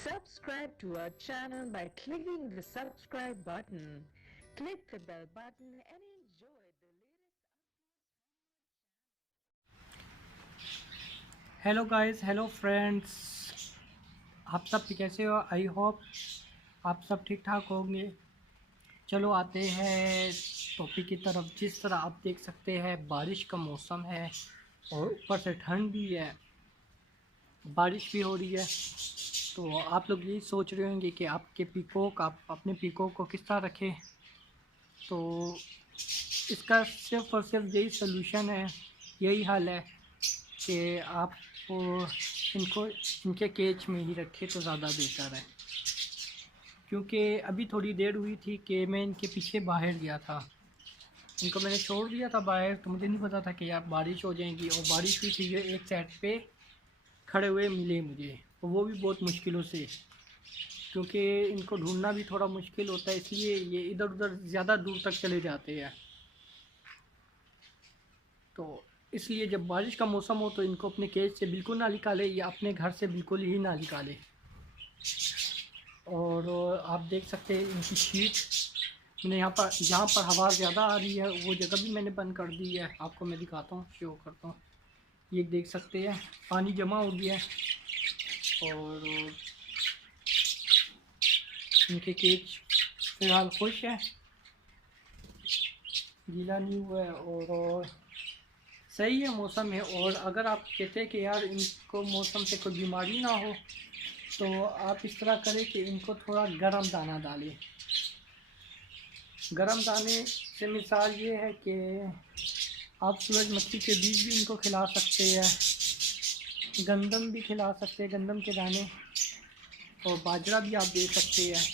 Subscribe to our channel by clicking the subscribe button. Click the bell button and enjoy the latest. Hello guys, hello friends. आप सब कैसे हो? I hope आप सब ठीक ठाक होंगे। चलो आते हैं टॉपिक की तरफ। जिस तरह आप देख सकते हैं बारिश का मौसम है और ऊपर से ठंड भी है, बारिश भी हो रही है। तो आप लोग यही सोच रहे होंगे कि आप अपने पीकॉक को किस तरह रखें। तो इसका सिर्फ़ और सिर्फ यही सलूशन है, यही हल है कि आप इनको इनके केज में ही रखें तो ज़्यादा बेहतर है। क्योंकि अभी थोड़ी देर हुई थी कि मैं इनके पीछे बाहर गया था, इनको मैंने छोड़ दिया था बाहर। तो मुझे नहीं पता था कि यार बारिश हो जाएगी, और बारिश हुई थी। ये एक साइड पे खड़े हुए मिले मुझे, और वो भी बहुत मुश्किलों से, क्योंकि इनको ढूंढना भी थोड़ा मुश्किल होता है, इसलिए ये इधर उधर ज़्यादा दूर तक चले जाते हैं। तो इसलिए जब बारिश का मौसम हो तो इनको अपने केज से बिल्कुल ना निकालें, या अपने घर से बिल्कुल ही ना निकालें। और आप देख सकते हैं इनकी शीट, मैंने जहाँ पर हवा ज़्यादा आ रही है वो जगह भी मैंने बंद कर दी है। आपको मैं दिखाता हूँ, शो करता हूँ। ये देख सकते हैं पानी जमा हो गया है, और इनके केज फ़िलहाल खुश है, गीला नहीं हुआ है, और सही है मौसम है। और अगर आप कहते हैं कि यार इनको मौसम से कोई बीमारी ना हो, तो आप इस तरह करें कि इनको थोड़ा गर्म दाना डालें। गर्म दाने से मिसाल ये है कि आप सूरजमुखी के बीज भी इनको खिला सकते हैं, गंदम भी खिला सकते हैं, गंदम के दाने, और बाजरा भी आप दे सकते हैं।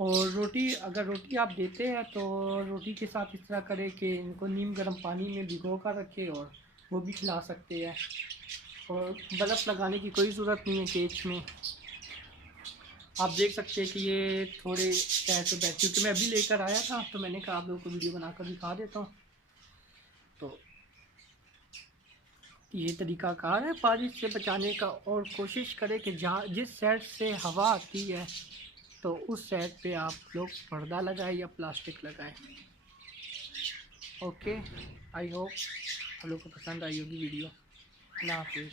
और रोटी, अगर रोटी आप देते हैं तो रोटी के साथ इस तरह करें कि इनको नीम गर्म पानी में भिगो कर रखें, और वो भी खिला सकते हैं। और बर्फ़ लगाने की कोई ज़रूरत नहीं है केज में। आप देख सकते हैं कि ये थोड़े पैर पे बैठ, क्योंकि मैं अभी लेकर आया था तो मैंने कहा आप लोगों को वीडियो बनाकर दिखा देता हूँ। तो ये तरीक़ाकार है बारिश से बचाने का। और कोशिश करें कि जहाँ जिस साइड से हवा आती है तो उस साइड पे आप लोग पर्दा लगाएं या प्लास्टिक लगाएं। ओके, आई होप आप लोगों को पसंद आई होगी वीडियो। अल्लाह हाफिज़।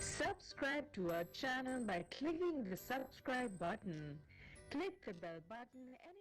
Subscribe to our channel by clicking the subscribe button. Click the bell button and